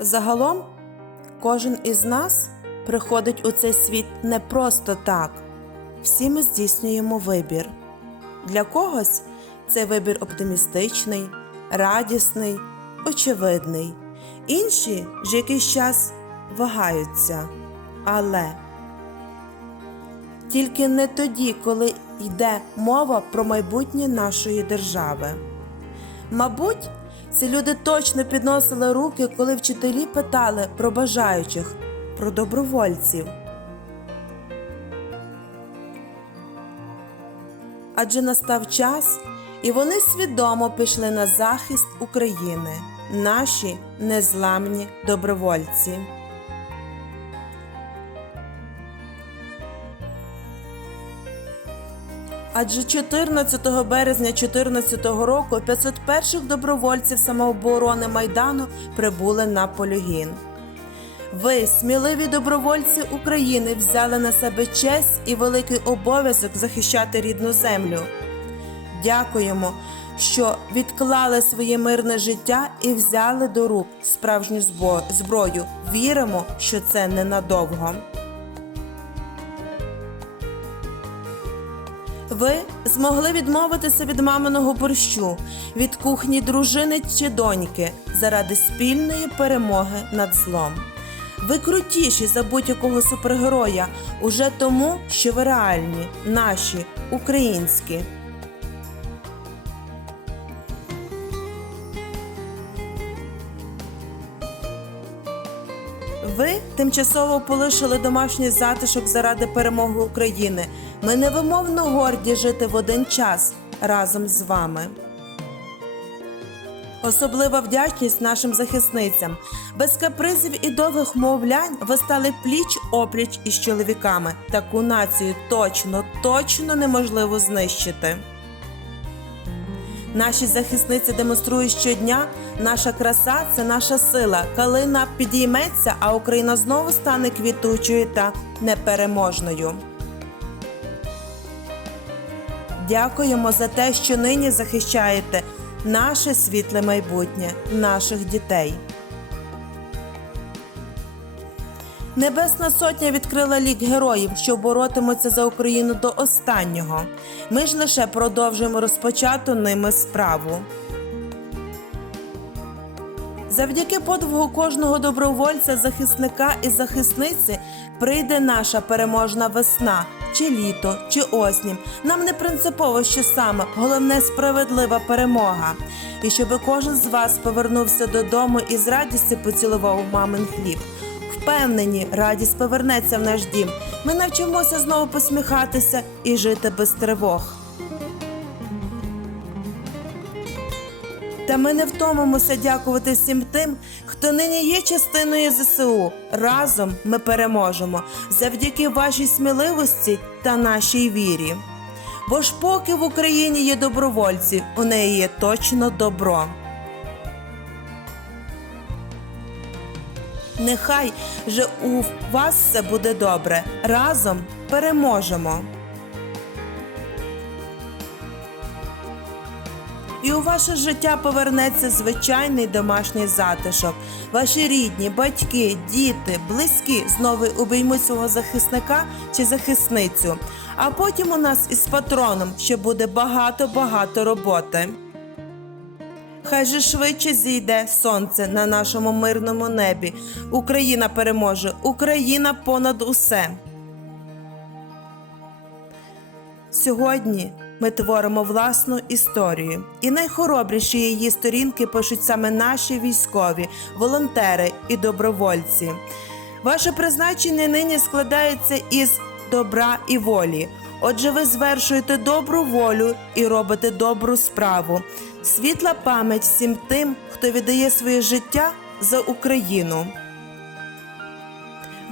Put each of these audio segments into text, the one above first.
Загалом, кожен із нас приходить у цей світ не просто так. Всі ми здійснюємо вибір. Для когось цей вибір оптимістичний, радісний, очевидний. Інші ж якийсь час вагаються. Але тільки не тоді, коли йде мова про майбутнє нашої держави. Мабуть, ці люди точно підносили руки, коли вчителі питали про бажаючих, про добровольців. Адже настав час, і вони свідомо пішли на захист України, наші незламні добровольці. Адже 14 березня 2014 року 501 добровольців самооборони Майдану прибули на полігін. Ви, сміливі добровольці України, взяли на себе честь і великий обов'язок захищати рідну землю. Дякуємо, що відклали своє мирне життя і взяли до рук справжню зброю. Віримо, що це ненадовго. Ви змогли відмовитися від маминого борщу, від кухні дружини чи доньки заради спільної перемоги над злом. Ви крутіші за будь-якого супергероя уже тому, що ви реальні, наші, українські. Ви тимчасово полишили домашній затишок заради перемоги України. Ми невимовно горді жити в один час разом з вами. Особлива вдячність нашим захисницям. Без капризів і довгих мовлянь ви стали пліч опліч із чоловіками. Таку націю точно, точно неможливо знищити. Наші захисниці демонструють щодня. Наша краса це наша сила. Калина підійметься, а Україна знову стане квітучою та непереможною. Дякуємо за те, що нині захищаєте наше світле майбутнє, наших дітей. Небесна Сотня відкрила лік героїв, що боротимуться за Україну до останнього. Ми ж лише продовжуємо розпочату ними справу. Завдяки подвигу кожного добровольця, захисника і захисниці прийде наша переможна весна, чи літо, чи осінь. Нам не принципово, що саме, головне справедлива перемога. І щоб кожен з вас повернувся додому і з радістю поцілував мамин хліб. Впевнені, радість повернеться в наш дім. Ми навчимося знову посміхатися і жити без тривог. Та ми не втомимося дякувати всім тим, хто нині є частиною ЗСУ. Разом ми переможемо завдяки вашій сміливості та нашій вірі. Бо ж поки в Україні є добровольці, у неї є точно добро. Нехай же у вас все буде добре. Разом переможемо. І у ваше життя повернеться звичайний домашній затишок. Ваші рідні, батьки, діти, близькі знову обіймуть свого захисника чи захисницю. А потім у нас із патроном ще буде багато-багато роботи. Хай же швидше зійде сонце на нашому мирному небі. Україна переможе, Україна понад усе. Сьогодні ми творимо власну історію, і найхоробріші її сторінки пишуть саме наші військові, волонтери і добровольці. Ваше призначення нині складається із добра і волі. Отже, ви звершуєте добру волю і робите добру справу. Світла пам'ять всім тим, хто віддає своє життя за Україну.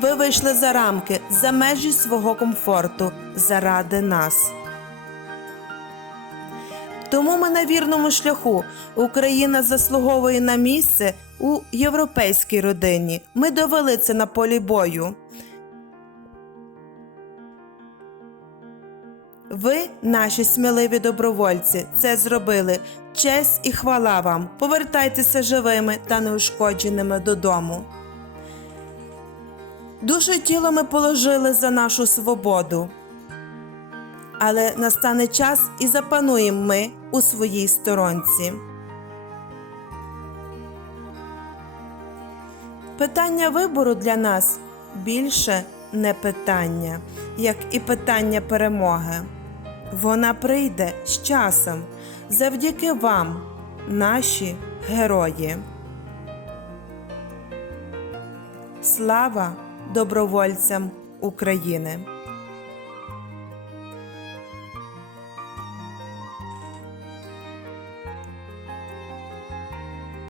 Ви вийшли за рамки, за межі свого комфорту заради нас. Тому ми на вірному шляху. Україна заслуговує на місце у європейській родині. Ми довели це на полі бою. Ви, наші сміливі добровольці, це зробили. Честь і хвала вам. Повертайтеся живими та неушкодженими додому. Душу тіло ми положили за нашу свободу. Але настане час і запануємо ми у своїй сторонці. Питання вибору для нас більше не питання, як і питання перемоги. Вона прийде з часом завдяки вам, наші герої. Слава добровольцям України!